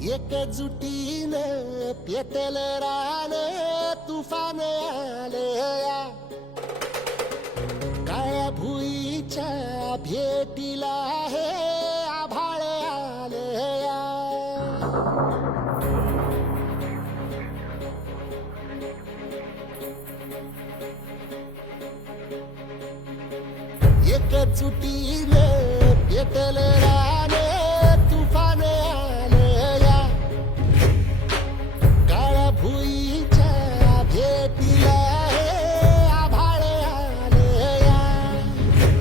एकजुटीनं पेटलं रान तुफान आलया काळ्या भुईच्या भेटीला हे आभाळ आलया एकजुटीनं पेटलं रान तुफान आलया काळ्या भुईच्या भेटीला हे आभाळ आलया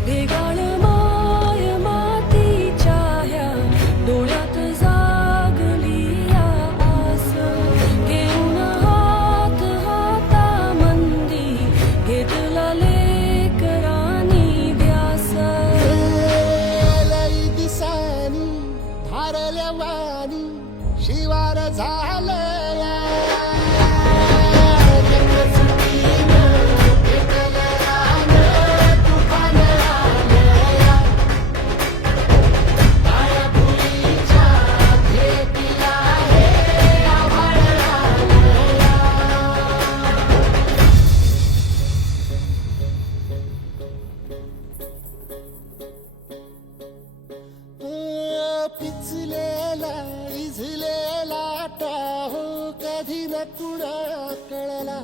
वेगाळ माय मातीच्या ह्या डोळ्यात जागली या आस घेऊन हात हातामंदी घेतला लेकरांनी ध्यास लई दिसानी भारल्या वाणी शिवार झालया एकजुटीनं पेटलं रान तुफान आलया काळ्या भुईच्या भेटीला हे आभाळ आलया पिचलेला इझलेला टाहो कधी न कुणा कळला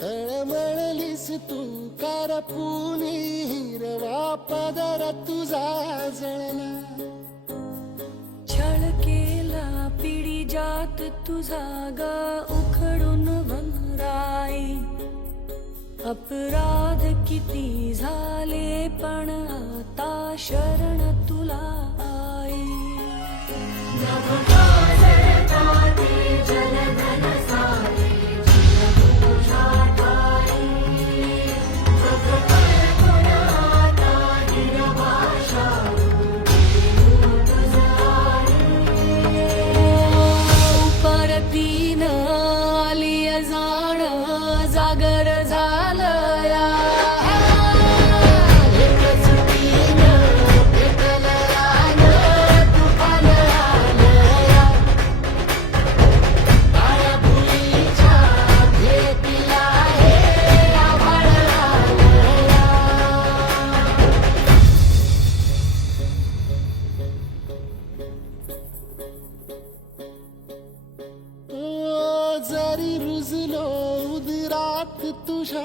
तळमळलीस तू कारपुनी हिरवा पदर तुझा जळला छळ केला पिढी जात तुझा गा उखडून वनराई अपराध किती झाले पण आता शरण तुला आई परतीन आली जाण जागर झालया एकजुटीनं पेटलं रान तुफान आलया काळ्या भुईच्या भेटीला हे आभाळ आलया जरी रुजलो उदरात तुझ्या